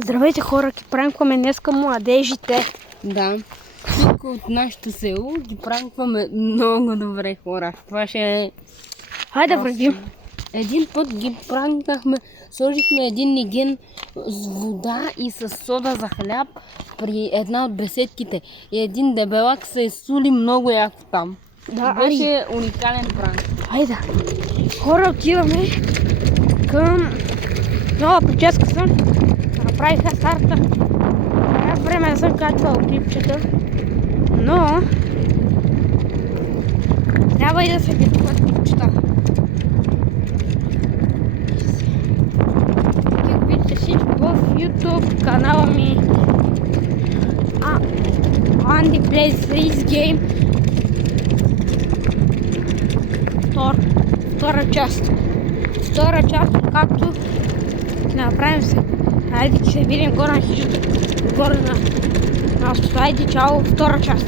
Здравейте хора, ги пранкваме днеска младежите. Да. Тук от нашето село ги пранкваме много добре, хора. Това ще е... Хайде да вървим. Един път ги пранкнахме, сложихме един ниген с вода и с сода за хляб при една от беседките. И един дебелак се е сули много яко там. Да, беше уникален пранк. Хайде. Хора, отиваме към нова прическа съм. Направиха старта. Трябва време да съм качвал клипчета. Но трябва и да се гледат клипчета. Тук видите всичко в YouTube канала ми. Andy Plays This Game. Втора част, както направим се. Хайде, че се видим горе на хижата, горе на стаите. Чао, втора част.